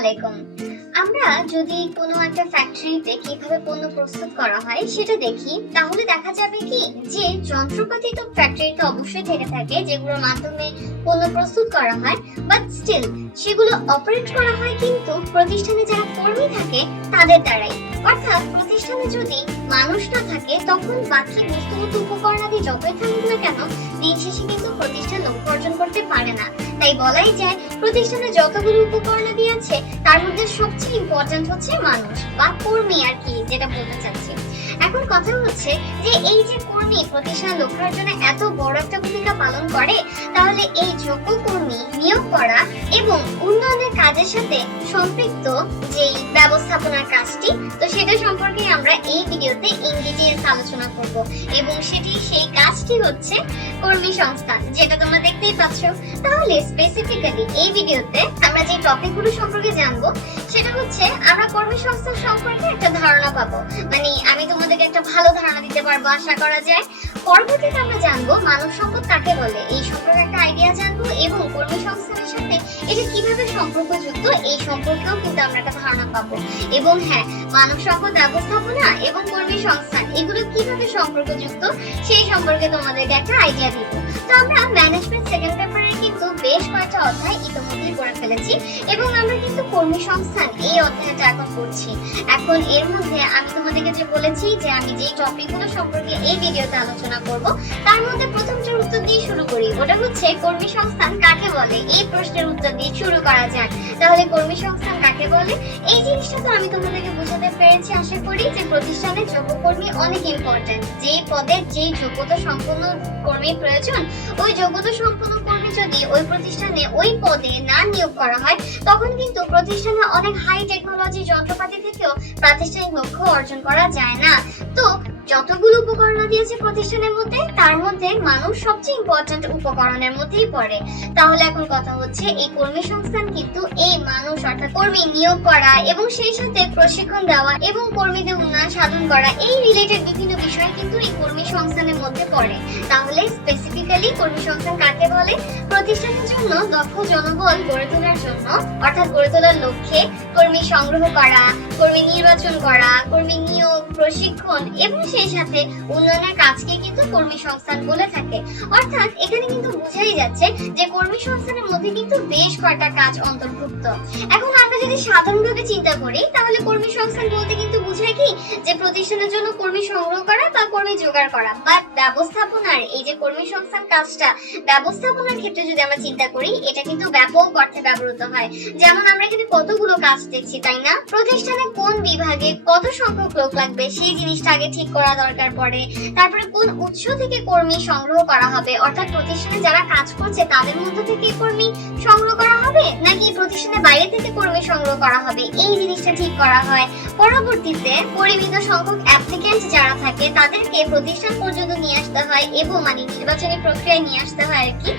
আলাইকুম। আমরা যদি কোনো একটা ফ্যাক্টরিতে কিভাবে পণ্য প্রস্তুত করা হয় সেটা দেখি, তাহলে দেখা যাবে কি যে যন্ত্রপাতি তো ফ্যাক্টরিতে অবশ্যই থেকে থাকে যেগুলোর মাধ্যমে পণ্য প্রস্তুত করা হয়, বাট স্টিল সেগুলো অপারেট করা হয় কিন্তু প্রতিষ্ঠানে যারা কর্মী থাকে তাদের দ্বারাই। অর্থাৎ প্রতিষ্ঠানে যদি মানুষ না থাকে তখন বাকি বস্তুগত উপকরণাদি যতই থাকুক না কেন, দিন শেষে কিন্তু প্রতিষ্ঠান লক্ষ্য অর্জন করতে পারে না। তাই বলাই যায় প্রতিষ্ঠানে যতগুলো উপকরণাদি আছে তার মধ্যে সবচেয়ে ইম্পর্টেন্ট হচ্ছে মানুষ বা কর্মী আর কি, যেটা বলতে চাচ্ছি। এখন কথা হচ্ছে যে এই যে কর্মী প্রতিষ্ঠান লক্ষ্য অর্জনে এত বড় একটা ভূমিকা পালন করে, তাহলে এই যোগ্য কর্মী নিয়োগ করা এবং উন্নয়নের কাজের সাথে সম্পৃক্ত যে ব্যবস্থাপনার কাজটি, তো সেটা সম্পর্কে আমরা এই ভিডিওতে ইন ডিটেইলস আলোচনা করব। এবং সেই কাজটি হচ্ছে কর্মী সংস্থান, যেটা তোমরা দেখতেই পাচ্ছ। তাহলে স্পেসিফিক্যালি এই ভিডিওতে আমরা যে টপিকগুলো সম্পর্কে জানবো সেটা হচ্ছে আমরা কর্মী সংস্থান সম্পর্কে একটা ধারণা পাবো, মানে আমি তোমাদেরকে একটা ভালো ধারণা দিতে পারবো আশা করা যায়। পরবর্তীতে আমরা জানবো মানব সম্পদ কাকে বলে, এই সম্পর্কে একটা আইডিয়া জানবো, এবং কর্মী সংস্থানের সাথে এটা কিভাবে সম্পর্কযুক্ত এই সম্পর্কেও কিন্তু আমরা একটা ধারণা পাবো। এবং হ্যাঁ, মানব সম্পদ ব্যবস্থাপনা এবং কর্মী সংস্থান এগুলো কিভাবে সম্পর্কযুক্ত সেই সম্পর্কে তোমাদেরকে একটা আইডিয়া দিব। তো আমরা ম্যানেজমেন্ট সেকেন্ড পেপারে কিন্তু বেশ কয়েকটা অধ্যায় ইতিমধ্যেই করে ফেলেছি, এবং আমরা কিন্তু কর্মী সংস্থান এই অধ্যায়টা এখন করছি। এখন এর মধ্যে আমি তোমাদেরকে যে বলেছি যে আমি যেই টপিকগুলো সম্পর্কে এই ভিডিওতে আলোচনা করব, তার মধ্যে প্রথমটার উত্তর দিয়ে শুরু করি। ওটা হচ্ছে কর্মী সংস্থান কাকে বলে। এই প্রশ্নের উত্তর দিয়ে শুরু করা যাক। তাহলে কর্মী সংস্থান কাকে বলে, এই জিনিসটা তো আমি তোমাদেরকে বোঝাতে পেরেছি আশা করি, যে প্রতিষ্ঠানে যোগ্য কর্মী অনেক ইম্পর্টেন্ট। যেই পদে যেই যোগ্যতা সম্পন্ন কর্মীর প্রয়োজন, ওই যোগ্যতা সম্পন্ন কর্মী যদি ওই প্রতিষ্ঠানে ওই পদে না নিয়োগ করা হয়, তখন কিন্তু প্রতিষ্ঠানে অনেক হাই টেকনোলজি যন্ত্রপাতি থেকেও প্রাতিষ্ঠানিক লক্ষ্য অর্জন করা যায় না। তো যতগুলো উপকরণ দিয়েছে প্রতিষ্ঠানের মধ্যে, তার মধ্যে মানুষ সবচেয়ে ইম্পর্টেন্ট উপকরণের মধ্যেই পড়ে। তাহলে এখন কথা হচ্ছে এই কর্মী সংস্থান কিন্তু এই মানুষ অর্থাৎ কর্মী নিয়োগ করা এবং সেই সাথে প্রশিক্ষণ দেওয়া এবং কর্মীদের উন্নয়ন সাধন করা, এই রিলেটেড বিভিন্ন বিষয় কিন্তু এই কর্মী সংস্থানের মধ্যে পড়ে। তাহলে স্পেসিফিক্যালি কর্মী সংস্থান কাকে বলে, প্রতিষ্ঠানের জন্য দক্ষ জনবল গড়ে তোলার জন্য অর্থাৎ গড়ে তোলার লক্ষ্যে কর্মী সংগ্রহ করা, কর্মী নির্বাচন করা, কর্মী নিয়োগ, প্রশিক্ষণ এবং সেই সাথে উন্নয়নের কাজকে কিন্তু কর্মী সংস্থান বলে থাকে। অর্থাৎ এখানে কিন্তু বোঝাই যাচ্ছে যে কর্মী সংস্থানের মধ্যে কিন্তু বেশ কয়েকটা কাজ অন্তর্ভুক্ত। এখন আমরা যদি সাধারণভাবে চিন্তা করি, তাহলে কর্মী সংস্থান বলতে কিন্তু বোঝায় কি যে প্রতিষ্ঠানের জন্য কর্মী সংগ্রহ করা বা কর্মী জোগাড় করা। বাট ব্যবস্থাপনার এই যে কর্মী সংস্থান কাজটা, ব্যবস্থাপনার ক্ষেত্রে যদি আমরা চিন্তা করি, এটা কিন্তু ব্যাপক অর্থে ব্যবহৃত হয়। যেমন আমরা এখানে কতগুলো কাজ দেখছি, তাই না? প্রতিষ্ঠানে কোন বিভাগে কত সংখ্যক লোক লাগবে সেই জিনিসটা আগে ঠিক করা দরকার পড়ে। তারপরে কোন উৎস থেকে কর্মী সংগ্রহ করা হবে, অর্থাৎ প্রতিষ্ঠানে যারা কাজ করছে তাদের মধ্যে থেকে কর্মী সংগ্রহ করা হবে নাকি প্রতিষ্ঠানের বাইরে থেকে কর্মী সংগ্রহ করা হবে, এই জিনিসটা ঠিক করা হয়। পরবর্তীতে পরিমিত সংখ্যক অ্যাপ্লিকেন্ট যারা থাকে তাদেরকে প্রতিষ্ঠান পর্যন্ত নিয়ে আসতে হয় এবং মানে নির্বাচনী প্রক্রিয়ায় নিয়ে আসতে হয় আর কি।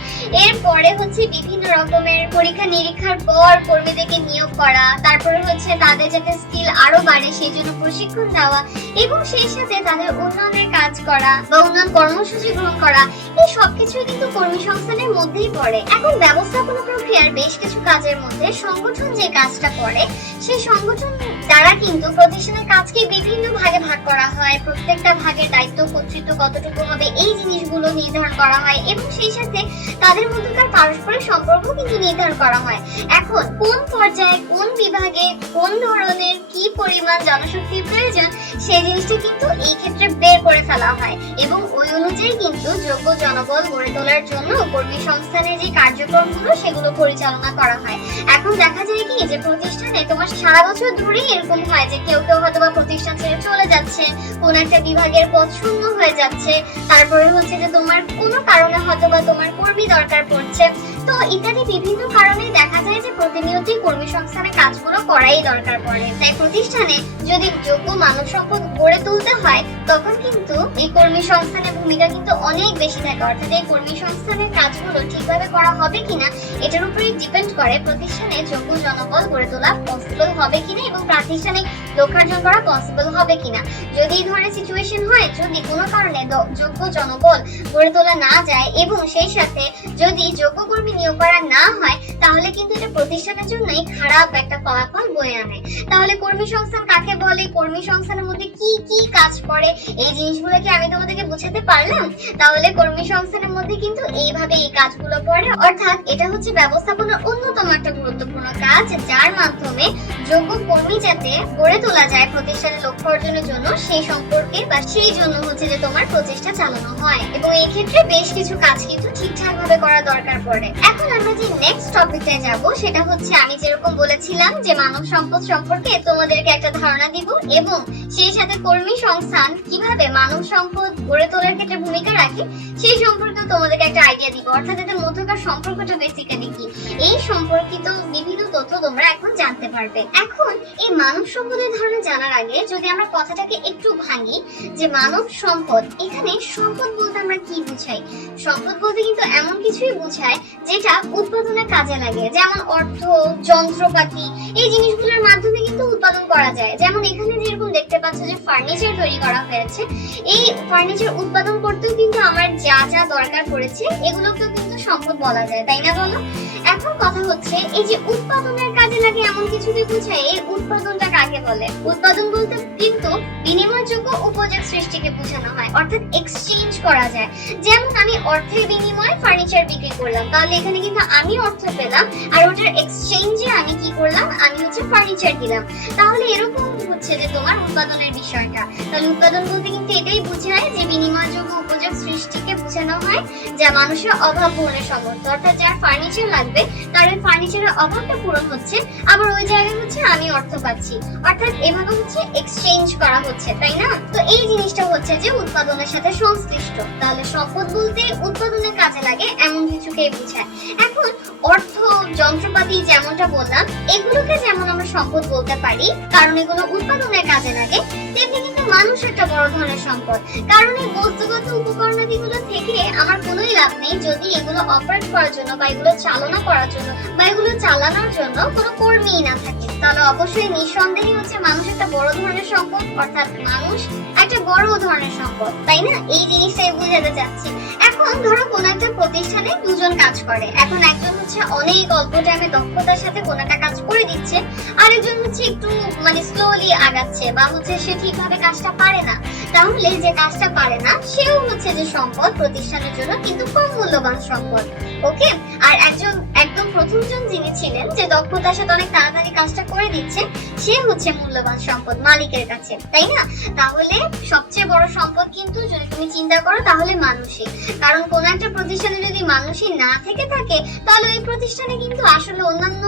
এরপরে হচ্ছে বিভিন্ন রকমের পরীক্ষা নিরীক্ষার পর কর্মীদেরকে নিয়োগ করা, তারপরে হচ্ছে তাদের যাতে স্কিল আরো বাড়ে সেই জন্য প্রশিক্ষণ দেওয়া এবং সেই সাথে তাদের উন্নয়নের কাজ করা বা উন্নয়ন কর্মসূচি গ্রহণ করা, এই সবকিছুই কিন্তু কর্মী সংস্থানের মধ্যেই পড়ে। এখন ব্যবস্থাপনা প্রক্রিয়ার বেশ কিছু কাজের মধ্যে সংগঠন যে কাজটা করে, সেই সংগঠন দ্বারা কিন্তু প্রতিষ্ঠানের কাজকে বিভিন্ন ভাগে ভাগ করা হয়। প্রত্যেকটা ভাগের দায়িত্ব কর্তৃত্ব কতটুকু হবে এই জিনিসগুলো নির্ধারণ করা হয় এবং সেই সাথে তাদের মধ্যকার পারস্পরিক সম্পর্ক কিন্তু নির্ধারণ করা হয়। এখন কোন পর্যায়ে কোন বিভাগে কোন ধরনের কি পরিমাণ জনশক্তির প্রয়োজন সেই জিনিসটা কিন্তু এই ক্ষেত্রে বের করে ফেলা হয় এবং ওই অনুযায়ী কিন্তু যোগ্য জনবল গড়ে তোলার জন্য কর্মী সংস্থানের যে কার্যক্রমগুলো সেগুলো পরিচালনা করা হয়। এখন দেখা যায় কি যে প্রতিষ্ঠানে তোমার সারা বছর ধরেই এরকম হয় যে কেউ কেউ হয়তো বা প্রতিষ্ঠান ছেড়ে চলে যাচ্ছে, কোন একটা বিভাগের পদ শূন্য হয়ে যাচ্ছে, তারপরে হচ্ছে যে তোমার কোনো কারণে হয়তো বা তোমার কর্মী দরকার পড়ছে। তো ইত্যাদি বিভিন্ন কারণে দেখা যায় যে প্রতিনিয়তই কর্মী সংস্থানের কাজগুলো করাই দরকার পড়ে। তাই প্রতিষ্ঠানে যদি যোগ্য মানব সম্পদ গড়ে তুলতে হয়, তখন কিন্তু এই কর্মী সংস্থানের ভূমিকা কিন্তু অনেক বেশি থাকে। অর্থাৎ এই কর্মী সংস্থানের কাজগুলো ঠিকভাবে করা হবে কিনা এটার উপরেই ডিপেন্ড করে প্রতিষ্ঠানে যোগ্য জনবল গড়ে তোলা পসিবল হবে কিনা এবং প্রাতিষ্ঠানিক লক্ষ্যার্জন করা পসিবল হবে কিনা। যদি এই ধরনের সিচুয়েশন হয়, যদি কোনো কারণে যোগ্য জনবল গড়ে তোলা না যায় এবং সেই সাথে যদি যোগ্য কর্মী মাধ্যমে নিয়োগ করা না হয় তাহলে কিন্তু এটা প্রতিষ্ঠানের জন্যই খারাপ একটা ফলাফল বয়ে আনে। তাহলে কর্মী সংস্থান কাকে বলে, কর্মী সংস্থানের মধ্যে কি কি কাজ পড়ে, এই জিনিসগুলো কি আমি তোমাদেরকে বোঝাতে পারলাম? তাহলে কর্মী সংস্থানের মধ্যে কিন্তু এইভাবে এই কাজগুলো পড়ে, অর্থাৎ এটা হচ্ছে ব্যবস্থাপনার অন্যতম একটা গুরুত্বপূর্ণ কাজ, যার মাধ্যমে যোগ্য কর্মী যাতে গড়ে তোলা যায় প্রতিষ্ঠানের লক্ষ্য অর্জনের জন্য, সেই সম্পর্কে বা সেই জন্য হচ্ছে যে তোমার প্রচেষ্টা চালানো হয়। এবং এই ক্ষেত্রে বেশ কিছু কাজ কিন্তু ঠিকঠাক ভাবে করা দরকার পড়ে। এখন আমরা যে নেক্সট টপিকটায় যাব সেটা হচ্ছে, আমি যেরকম বলেছিলাম যে মানব সম্পদ সম্পর্কে তোমাদেরকে একটা ধারণা দিব এবং সেই সাথে কর্মী সংস্থান কিভাবে মানব সম্পদ গড়ে তোলার ক্ষেত্রে ভূমিকা রাখে সেই সম্পর্কে তোমাদেরকে একটা আইডিয়া দিব, অর্থাৎ এদের মধ্যকার সম্পর্কটা বেসিক্যালি কি, এই সম্পর্কিত বিভিন্ন তথ্য তোমরা এখন জানতে পারবে। এখন এই মানব সম্পদের ধারণা জানার আগে যদি আমরা কথাটাকে একটু ভাঙি, যে মানব সম্পদ, এখানে সম্পদ বলতে আমরা কি বুঝাই? সম্পদ বলতে কিন্তু এমন কিছুই বুঝায় যেটা উৎপাদনের কাজে লাগে, যেমন অর্থ, যন্ত্রপাতি, এই জিনিসগুলোর মাধ্যমে কিন্তু উৎপাদন করা যায়। যেমন এখানে যেরকম দেখতে পাচ্ছ যে ফার্নিচার তৈরি করা হয়েছে, এই ফার্নিচার উৎপাদন করতেও কিন্তু আমার যা যা দরকার পড়েছে এগুলোকেও কিন্তু সম্পদ বলা যায়, তাই না বলো? এখন কথা হচ্ছে, এই যে উৎপাদনের কাজে লাগে এমন কিছুকে বোঝায়, এই উৎপাদনটা কাকে বলে? উৎপাদন বলতে কিন্তু বিনিময়যোগ্য উপযোগ সৃষ্টিকে বোঝানো হয়, অর্থাৎ এক্সচেঞ্জ করা যায়। যেমন আমি অর্থের বিনিময়ে ফার্নিচার বিক্রি করলাম, তাহলে এখানে কিন্তু আমি অর্থ পেলাম আর ওটার এক্সচেঞ্জে আমি কি করলাম, আমি হচ্ছে ফার্নিচার দিলাম। তাহলে এরকম হচ্ছে যে তোমার উৎপাদনের বিষয়টা। তাহলে উৎপাদন বলতে কিন্তু এটাই বোঝায় যে বিনিময়যোগ্য উপযোগ সৃষ্টিকে বোঝানো হয়, যা মানুষের অভাব পূরণের সমর্থ, অর্থাৎ যার ফার্নিচার লাগবে তার ওই ফার্নিচারের অভাবটা পূরণ হচ্ছে, আবার ওই জায়গায় হচ্ছে আমি অর্থ পাচ্ছি, অর্থাৎ এভাবে হচ্ছে এক্সচেঞ্জ করা হচ্ছে, তাই না? তো এই জিনিসটা হচ্ছে যে উৎপাদনের সাথে সংশ্লিষ্ট। তাহলে সম্পদ বলতে উৎপাদনের কাজে লাগে এমন কিছুকেই বোঝায়। এখন অর্থ, যন্ত্রপাতি যেমনটা বললাম, এগুলোকে যেমন আমরা সম্পদ বলতে পারি কারণ এগুলো উৎপাদনের কাজে লাগে, তেমনি কিন্তু মানুষ একটা বড় ধরনের সম্পদ, কারণ এই বস্তুগত উপকরণাদিগুলো থেকে আমার কোনোই লাভ নেই যদি এগুলো অপারেট করার জন্য বা এগুলো চালনা করার জন্য বা এগুলো চালানোর জন্য কোনো কর্মীই না থাকে। তাহলে অবশ্যই নিঃসন্দেহে হচ্ছে মানুষ একটা বড় ধরনের সম্পদ, অর্থাৎ মানুষ একটা বড় ধরনের সম্পদ, তাই না? এই জিনিসটাই বুঝাতে চাচ্ছি। এখন ধরো কোন একটা প্রতিষ্ঠানে দুজন কাজ করে, এখন একজন হচ্ছে অনেক অল্প টাইমে দক্ষতার সাথে কোন একটা কাজ করে দিচ্ছে, আরেকজন হচ্ছে একটু স্লোলি আগাচ্ছে বা হচ্ছে সে ঠিকভাবে কাজটা পারে না, তাহলে যে কাজটা পারে না সেও হচ্ছে যে সম্পদ প্রতিষ্ঠানের জন্য, কিন্তু কম মূল্যবান সম্পদ। ওকে, আর একজন একদম প্রথমজন যিনি ছিলেন যে দক্ষতার সাথে অনেক তাড়াতাড়ি কাজটা করে দিচ্ছে, সে হচ্ছে মূল্যবান সম্পদ মালিকের কাছে, তাই না? তাহলে সবচেয়ে বড় সম্পদ কিন্তু যদি তুমি চিন্তা করো তাহলে মানুষই, কারণ কোন একটা প্রতিষ্ঠানে যদি মানুষই না থেকে থাকে তাহলে ওই প্রতিষ্ঠানে কিন্তু আসলে অন্যান্য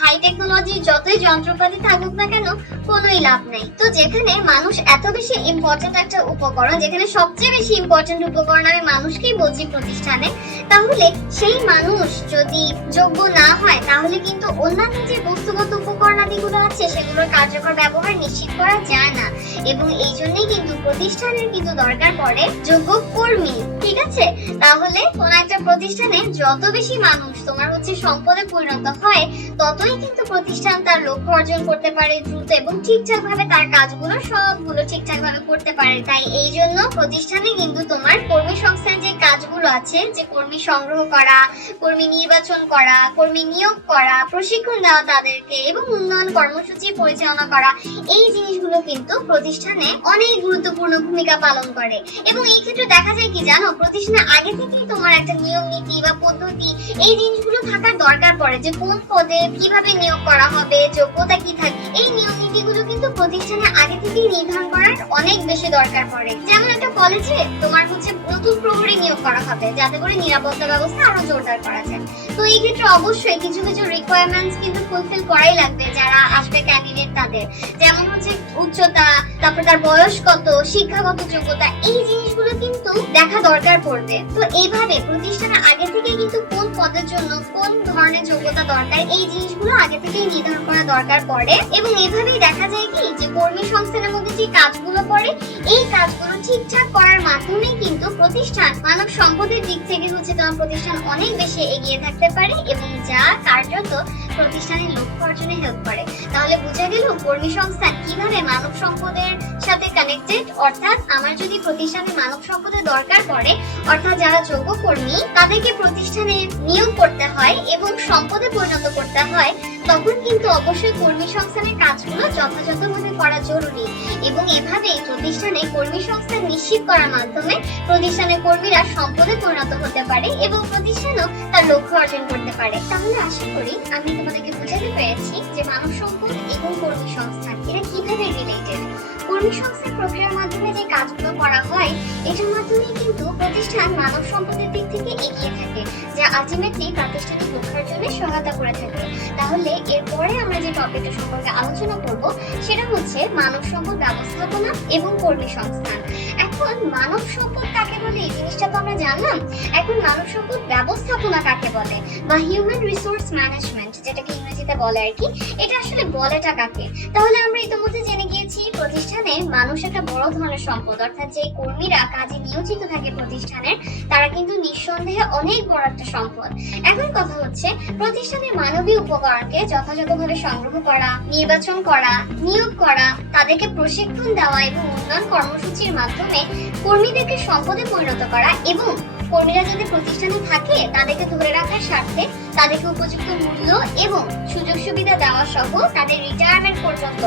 হাই টেকনোলজি যতই যন্ত্রপাতি থাকুক না কেন কোনোই লাভ নেই। তো যেখানে মানুষ এত বেশি ইম্পর্টেন্ট একটা উপকরণ, যেখানে সবচেয়ে বেশি ইম্পর্টেন্ট উপকরণ আমি মানুষকেই বলছি প্রতিষ্ঠানে, তাহলে সেই মানুষ যদি যোগ্য না হয় তাহলে কিন্তু অন্যান্য যে বস্তুগত উপকরণাদিগুলো আছে সেগুলোর কার্যকর ব্যবহার নিশ্চিত করা যায় না, এবং এই জন্যই কিন্তু প্রতিষ্ঠানের কিন্তু দরকার পড়ে যোগ্য কর্মী। ঠিক আছে, তাহলে কোন একটা প্রতিষ্ঠানে যত বেশি মানুষ তোমার হচ্ছে সম্পদে পরিণত হয় ততই কিন্তু প্রতিষ্ঠান তার লক্ষ্য অর্জন করতে পারে দ্রুত এবং ঠিকঠাক ভাবে তার কাজগুলো সবগুলো ঠিকঠাক ভাবে করতে পারে। তাই এই জন্য প্রতিষ্ঠানে কিন্তু তোমার কর্মী সংস্থার যে কাজগুলো আছে, যে কর্মী সংগ্রহ করা, কর্মী নির্বাচন করা, কর্মী নিয়োগ করা, প্রশিক্ষণ দেওয়া তাদেরকে এবং উন্নয়ন কর্মসূচি পরিচালনা করা, এই জিনিসগুলো কিন্তু প্রতিষ্ঠানে অনেক গুরুত্বপূর্ণ ভূমিকা পালন করে। এবং এই ক্ষেত্রে দেখা যায় কি জানো, প্রতিষ্ঠানে আগে থেকেই তোমার একটা নিয়ম নীতি বা পদ্ধতি, এই জিনিসগুলো থাকার দরকার পড়ে, যে কোন পদে কিভাবে নিয়োগ করা হবে, যোগ্যতা কি থাকে, এই নিয়ম নীতিগুলো কিন্তু প্রতিষ্ঠানে আগে থেকেই নির্ধারণ করার অনেক বেশি দরকার পড়ে। যেমন একটা কলেজে তোমার হচ্ছে নতুন প্রহরী নিয়োগ করা হবে যাতে করে নিরাপত্তা ব্যবস্থা আরো জোরদার করা যায়। তো এই ক্ষেত্রে অবশ্যই কিছু কিছু রিকোয়ারমেন্টস কিন্তু ফুলফিল করাই লাগবে যারা আসবে ক্যান্ডিডেট তাদের, যেমন হচ্ছে উচ্চতা, তারপর তার বয়স কত, শিক্ষাগত যোগ্যতা, এই জিনিসগুলো কিন্তু দেখা দরকার পড়বে। তো এইভাবে প্রতিষ্ঠানে আগে থেকে কিন্তু কোন পদের জন্য কোন ধরনের যোগ্যতা দরকার এই জিনিসগুলো আগে থেকেই নির্ধারণ করা দরকার পড়ে, এবং এভাবেই দেখা যায় কি যে কর্মী সংস্থা কর্মসংস্থানের মধ্যে যে কাজগুলো পড়ে এই কাজগুলো ঠিকঠাক করার মাধ্যমে কিন্তু প্রতিষ্ঠান মানব সম্পদের দিক থেকে তোমার প্রতিষ্ঠান অনেক বেশি এগিয়ে থাকতে পারে এবং যা কার্যত প্রতিষ্ঠানের লক্ষ্য অর্জনে হেল্প করে। তাহলে বোঝা গেল কর্মী সংস্থান কিভাবে মানব সম্পদের সাথে কানেক্টেড। অর্থাৎ আমার যদি প্রতিষ্ঠানে মানব সম্পদের দরকার পড়ে, অর্থাৎ যারা যোগ্য কর্মী তাদেরকে প্রতিষ্ঠানে নিয়োগ করতে হয় এবং সম্পদে পরিণত করতে হয়, তখন কিন্তু অবশ্যই কর্মী সংস্থানের কাজগুলো যথাযথভাবে করা জরুরি এবং এভাবে প্রতিষ্ঠানে কর্মী সংস্থান নিশ্চিত করার মাধ্যমে প্রতিষ্ঠানের কর্মীরা সম্পদে পরিণত হতে পারে এবং প্রতিষ্ঠানও তার লক্ষ্য অর্জন করতে পারে। তাহলে আশা করি আমি তোমাদেরকে বোঝাতে পেরেছি যে মানব সম্পদ এবং কর্মী সংস্থান এরা কিভাবে রিলেটেড। কর্মী সংস্থান প্রক্রিয়ার মাধ্যমে যে কাজগুলো করা হয় এটার মাধ্যমে কিন্তু প্রতিষ্ঠান মানব সম্পদের দিক থেকে এগিয়ে থাকে, যা আলটিমেটলি প্রাতিষ্ঠানিক লক্ষ্যের জন্য সহায়তা করে থাকে। তাহলে এরপরে আমরা যে টপিকটা সম্পর্কে আলোচনা করব সেটা হচ্ছে মানব সম্পদ ব্যবস্থাপনা এবং কর্মী সংস্থান। এখন মানব সম্পদ কাকে বলে এই জিনিসটা তো আমরা জানলাম, এখন মানব সম্পদ ব্যবস্থাপনা কাকে বলে বা হিউম্যান রিসোর্স ম্যানেজমেন্ট যেটাকে ইংরেজিতে বলে আর কি, এটা আসলে বলেটা কাকে। তাহলে আমরা ইতিমধ্যে জেনে গিয়েছি প্রতিষ্ঠানে মানুষ একটা বড় ধরনের সম্পদ, অর্থাৎ যে কর্মীরা কাজে নিয়োজিত থাকে প্রতিষ্ঠানের তারা কিন্তু নিঃসন্দেহে অনেক বড় একটা সম্পদ। এখন কথা হচ্ছে প্রতিষ্ঠানের মানবীয় উপকরণকে যথাযথভাবে সংগ্রহ করা, নির্বাচন করা, নিয়োগ করা, তাদেরকে প্রশিক্ষণ দেওয়া এবং উন্নয়ন কর্মসূচির মাধ্যমে কর্মীদেরকে সম্পদে পরিণত করা এবং কর্মীরা যদি প্রতিষ্ঠানে থাকে তাদেরকে ধরে রাখার স্বার্থে তাদেরকে উপযুক্ত মূল্য এবং সুযোগ সুবিধা দেওয়া সহ তাদের রিটায়ারমেন্ট পর্যন্ত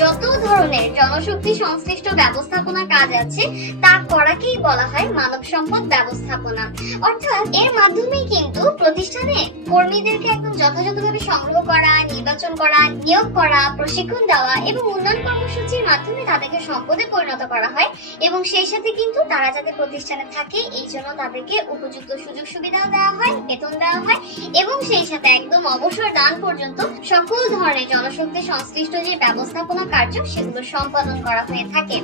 যত ধরনের জনশক্তি সংশ্লিষ্ট ব্যবস্থাপনা কাজ আছে তা করাকেই বলা হয় মানব সম্পদ ব্যবস্থাপনা। অর্থাৎ এর মাধ্যমেই কিন্তু প্রতিষ্ঠানে কর্মীদেরকে একদম যথাযথভাবে সংগ্রহ করা, নির্বাচন করা, নিয়োগ করা, প্রশিক্ষণ দেওয়া এবং উন্নয়ন কর্মসূচির মাধ্যমে তাদেরকে সম্পদে পরিণত করা হয় এবং সেই সাথে কিন্তু তারা যাতে প্রতিষ্ঠানে থাকে এই জন্য তাদেরকে উপযুক্ত সুযোগ সুবিধা দেওয়া হয়, বেতন দেওয়া হয় এবং সেই সাথে একদম অবসর দান পর্যন্ত সকল ধরনের জনশক্তি সংশ্লিষ্ট যে ব্যবস্থাপনা কার্য সেগুলো সম্পাদন করা হয়ে থাকে।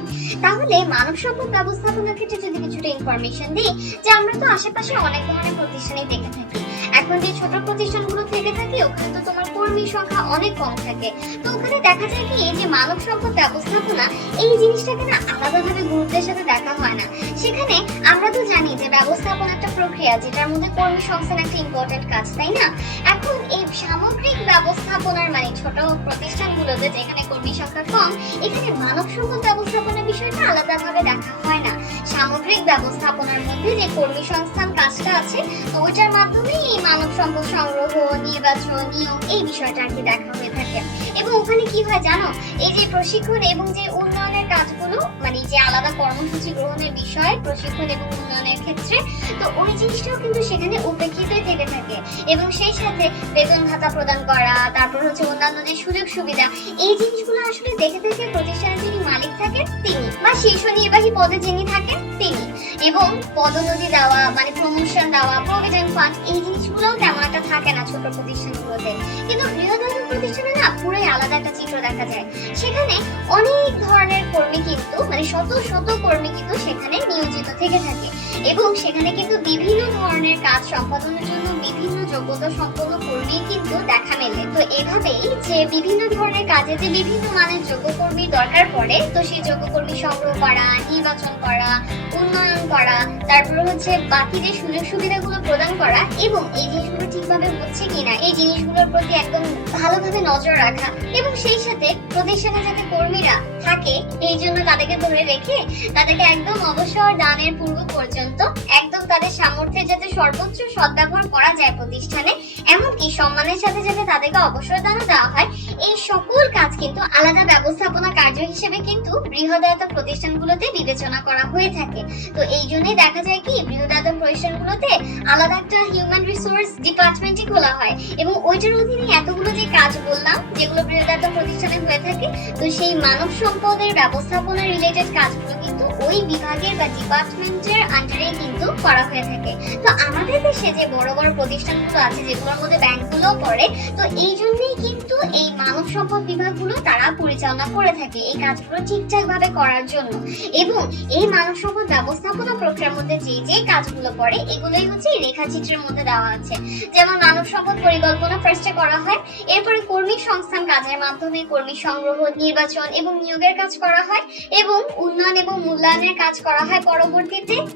তাহলে মানব সম্পদ ব্যবস্থাপনার ক্ষেত্রে যদি কিছুটা ইনফরমেশন দিই, যে আমরা তো আশেপাশে অনেক ধরনের প্রতিষ্ঠানে দেখে থাকি, এখন যে ছোট প্রতিষ্ঠানগুলো থেকে থাকে ওখানে তো তোমার কর্মী সংখ্যা অনেক কম থাকে, তো ওখানে দেখা যায় কি যে মানব সম্পদ ব্যবস্থাপনা এই জিনিসটাকে না আলাদাভাবে গুরুত্বের সাথে দেখা হয় না। সেখানে আমরা তো জানি যে ব্যবস্থাপনা একটা প্রক্রিয়া যেটার মধ্যে কর্মী সংস্থান একটা ইম্পর্টেন্ট কাজ, তাই না? এখন এই সামগ্রিক ব্যবস্থাপনার মানে ছোট প্রতিষ্ঠানগুলোতে যেখানে কর্মী সংখ্যা কম, এখানে মানব সম্পদ ব্যবস্থাপনার বিষয়টা আলাদাভাবে দেখা হয় না। সামগ্রিক ব্যবস্থাপনার মধ্যে যে কর্মী সংস্থান কাজটা আছে তো ওইটার মাধ্যমে এই মানব সম্পদ সংগ্রহ, নির্বাচন, নিয়োগ এই বিষয়টা আর কি দেখা হয়ে থাকে। এবং ওখানে কি হয় জানো, এই যে প্রশিক্ষণ এবং যে উন্নয়নের কাজগুলো মানে যে আলাদা কর্মসূচি গ্রহণের বিষয় প্রশিক্ষণ এবং উন্নয়নের ক্ষেত্রে, তো ওই জিনিসটাও কিন্তু সেখানে উপেক্ষিত থেকে থাকে এবং সেই সাথে বেতন ভাতা প্রদান করা, তারপর হচ্ছে অন্যান্য যে সুযোগ সুবিধা এই জিনিসগুলো আসলে দেখে থেকে প্রতিষ্ঠানের যিনি মালিক থাকেন তিনি বা শীর্ষ নির্বাহী পদে যিনি থাকেন তিনি, এবং পদোন্নতি দেওয়া মানে প্রমোশন দেওয়া, প্রভিডেন্ট ফান্ড এই জিনিসগুলোও তেমন একটা থাকে না ছোট প্রতিষ্ঠানগুলোতে। কিন্তু বৃহদায়তন প্রতিষ্ঠানে না পুরোই আলাদা একটা চিত্র দেখা যায়। সেখানে অনেক ধরনের কর্মী কিন্তু মানে শত শত কর্মী কিন্তু সেখানে নিয়োজিত থেকে থাকে এবং সেখানে কিন্তু বিভিন্ন ধরনের কাজ সম্পাদনের জন্য বিভিন্ন যোগ্যতা সম্পন্ন কর্মী কিন্তু দেখা মেলে। তো এভাবেই যে বিভিন্ন ধরনের কাজে যে বিভিন্ন মানের যোগ্য কর্মীর দরকার পড়ে, তো সেই যোগ্য কর্মী সংগ্রহ করা, নির্বাচন করা, উন্নয়ন করা, তারপর হচ্ছে বাকি যে সুযোগ সুবিধাগুলো প্রদান করা এবং এই জিনিসগুলো ঠিকভাবে হচ্ছে কিনা এই জিনিসগুলোর প্রতি একদম ভালোভাবে নজর রাখা এবং সেই সাথে প্রতিষ্ঠানে যাতে কর্মীরা থাকে এই জন্য তাদেরকে ধরে রেখে তাদেরকে একদম অবসর দানের পূর্ব পর্যন্ত একদম তাদের সামর্থ্যের যাতে সর্বোচ্চ সদ্ব্যবহার করা যায় প্রতিষ্ঠানে, এমনকি সম্মানের সাথে যাতে তাদেরকে অবসর দানও দেওয়া হয়, এই সকল কাজ কিন্তু আলাদা ব্যবস্থাপনা কার্য হিসেবে কিন্তু বৃহদায়তন প্রতিষ্ঠানগুলোতে বিবেচনা করা হয়ে থাকে। তো এই জন্যই দেখা যায় কি বৃহদায়তন প্রতিষ্ঠানগুলোতে আলাদা একটা হিউম্যান রিসোর্স ডিপার্টমেন্টই খোলা হয় এবং ওইটার অধীনে এতগুলো যে কাজ বললাম যেগুলো বৃহদায়তন প্রতিষ্ঠানে হয়ে থাকে, তো সেই মানব সম্পদের ব্যবস্থাপনা রিলেটেড কাজগুলো কিন্তু ওই বিভাগের বা ডিপার্টমেন্টের আন্ডারে কিন্তু করা হয়ে থাকে। তো আমাদের দেশে যে বড় বড় প্রতিষ্ঠানগুলো আছে যেগুলোর মধ্যে ব্যাংকগুলো পড়ে, তো এই জন্যই কিন্তু এই মানব সম্পদ বিভাগগুলো তারা পরিচালনা করে থাকে এই কাজগুলো ঠিকঠাক ভাবে করার জন্য। এবং এই মানব সম্পদ ব্যবস্থাপনা প্রক্রিয়ার মধ্যে যে যে কাজগুলো পড়ে এগুলোই হচ্ছে এই রেখাচিত্রের মধ্যে দেওয়া আছে। যেমন মানব সম্পদ পরিকল্পনা ফার্স্টে করা হয়, এরপরে কর্মী সংস্থান কাজের মাধ্যমে কর্মী সংগ্রহ, নির্বাচন এবং নিয়োগের কাজ করা হয়, এবং উন্নয়ন এবং মূল্যায়নের কাজ করা হয়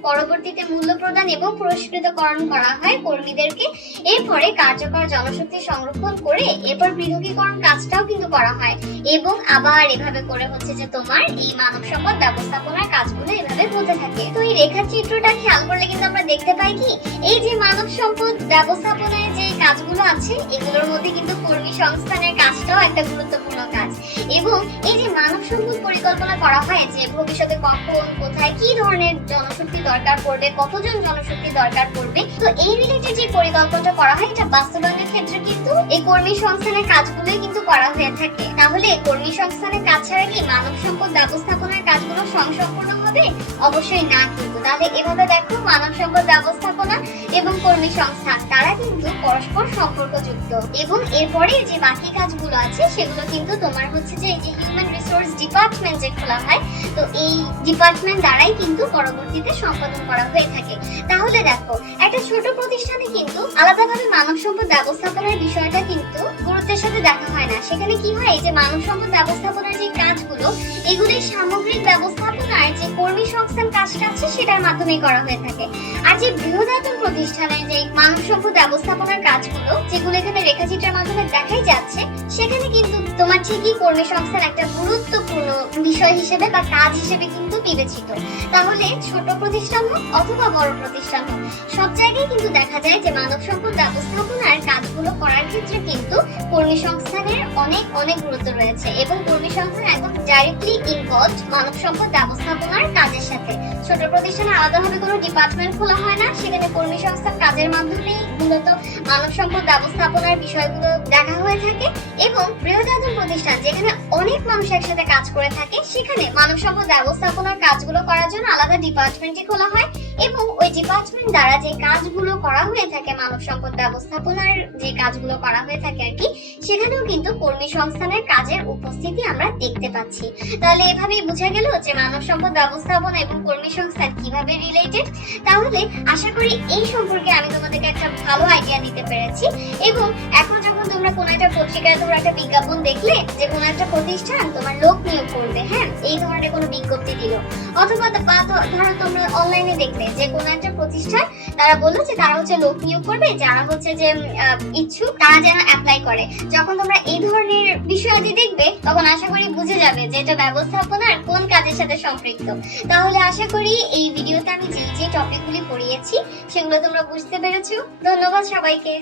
পরবর্তীতে মূল্য প্রদান এবং পুরস্কৃতকরণ করা হয় কর্মীদেরকে। এরপরে কার্যকর জনশক্তি সংরক্ষণ করে এরপর পৃথকীকরণ কাজটাও কিন্তু করা হয়। এবং আবার এভাবে করে হচ্ছে যে তোমার এই মানব সম্পদ ব্যবস্থাপনার কাজগুলো এভাবে হতে থাকে। তো এই রেখাচিত্রটা খেয়াল করলে কিন্তু আমরা দেখতে পাই কি এই যে মানব সম্পদ ব্যবস্থাপনায় যে কাজগুলো আছে এগুলোর মধ্যে কিন্তু কর্মী সংস্থানের কাজটাও একটা গুরুত্বপূর্ণ কাজ। এবং এই যে মানব সম্পদ পরিকল্পনা করা হয় যে ভবিষ্যতে কখন কোথায় কি ধরনের জনশক্তি দরকার পড়বে, কতজন জনশক্তি দরকার পড়বে, তো এই রিলেটেড যে পরিকল্পনাটা করা হয় এটা বাস্তবায়নের ক্ষেত্রে কিন্তু এই কর্মী সংস্থানের কাজগুলোই কিন্তু করা হয়ে থাকে। তাহলে কর্মী সংস্থানের কাজ ছাড়া কি মানব সম্পদ ব্যবস্থাপনার কাজগুলো স্বয়ংসম্পূর্ণ হবে? অবশ্যই না। কিন্তু তাহলে এভাবে দেখো মানব সম্পদ ব্যবস্থাপনা এবং কর্মী সংস্থান তারা কিন্তু পরস্পর সম্পর্কযুক্ত। এবং এরপরে যে বাকি কাজগুলো আছে সেগুলো কিন্তু তোমার হচ্ছে যে এই যে হিউম্যান রিসোর্স ডিপার্টমেন্ট যে খোলা হয়, তো এই ডিপার্টমেন্ট দ্বারাই কিন্তু পরবর্তীতে সম্পাদন করা হয়ে থাকে। তাহলে দেখো একটা ছোট প্রতিষ্ঠানে কিন্তু আলাদাভাবে মানব সম্পদ ব্যবস্থাপনার বিষয়টা কিন্তু গুরুত্বের সাথে দেখা হয় না। সেখানে কি হয় যে মানব সম্পদ ব্যবস্থাপনার যে কাজগুলো এগুলির সামগ্রিক ব্যবস্থাপনার যে কর্মী সংস্থান কাজটা আছে সেটার মাধ্যমেই করা হয়ে থাকে। আর যে বৃহদায়তন প্রতিষ্ঠানের যে মানব সম্পদ ব্যবস্থাপনার কাজগুলো যেগুলো এখানে রেখাচিত্রের মাধ্যমে দেখাই যাচ্ছে সেখানে কিন্তু তোমার ঠিকই কর্মী সংস্থান একটা গুরুত্বপূর্ণ বিষয় হিসেবে বা কাজ হিসেবে কিন্তু বিবেচিত। তাহলে ছোট প্রতিষ্ঠান হোক অথবা বড় প্রতিষ্ঠান হোক সব জায়গায় কিন্তু দেখা যায় যে মানব সম্পদ ব্যবস্থাপনার কাজগুলো করার ক্ষেত্রে কিন্তু কর্মী সংস্থানের অনেক অনেক গুরুত্ব রয়েছে। এবং কর্মী সংস্থান একদম ডাইরেক্টলি ইনভলভড মানব সম্পদ ব্যবস্থাপনার কাজের সাথে। ছোট প্রতিষ্ঠানে আলাদাভাবে কোনো ডিপার্টমেন্ট খোলা হয় না, সেখানে কর্মী সংস্থার কাজের মাধ্যমেই মূলত মানব সম্পদ ব্যবস্থাপনার বিষয়গুলো দেখা হয়ে থাকে। এবং বৃহদায়তন প্রতিষ্ঠান যেখানে অনেক মানুষ একসাথে কাজ করে থাকে সেখানে মানব সম্পদ ব্যবস্থাপনার কাজগুলো করার জন্য আলাদা ডিপার্টমেন্টই খোলা হয়। এবং ওই ডিপার্টমেন্ট দ্বারা যে কাজগুলো করা হয়ে থাকে মানব সম্পদ ব্যবস্থাপনার যে কাজগুলো করা হয়ে থাকে আর কি, সেখানেও কিন্তু কর্মী সংস্থানের কাজের উপস্থিতি আমরা দেখতে পাচ্ছি। তাহলে এভাবেই বোঝা গেল যে মানব সম্পদ ব্যবস্থাপনা এবং কর্মী সংস্থান কিভাবে রিলেটেড। তাহলে আশা করি এই সম্পর্কে আমি তোমাদেরকে একটা ভালো আইডিয়া দিতে পেরেছি। এবং এখন যখন তোমরা কোনো একটা পত্রিকায় তোমরা একটা বিজ্ঞাপন দেখলে যে কোনো একটা প্রতিষ্ঠান তোমার লোক নিয়োগ করবে, হ্যাঁ এই ধরনের কোনো বিজ্ঞপ্তি দিল, অথবা ধরো তোমরা অনলাইনে দেখলে যে কোনো একটা প্রতিষ্ঠান তারা বললো যে তারা হচ্ছে লোক নিয়োগ করবে যারা হচ্ছে যে ইচ্ছুক তারা যেন অ্যাপ্লাই করে। যখন তোমরা এই ধরনের বিষয়টি দেখবে তখন আশা করি বুঝে যাবে যে এটা ব্যবস্থাপনার কোন কাজের সাথে সম্পৃক্ত। তাহলে আশা করি এই ভিডিওতে আমি যে যে টপিকগুলি পড়িয়েছি সেগুলো তোমরা বুঝতে পেরেছো। ধন্যবাদ সবাইকে।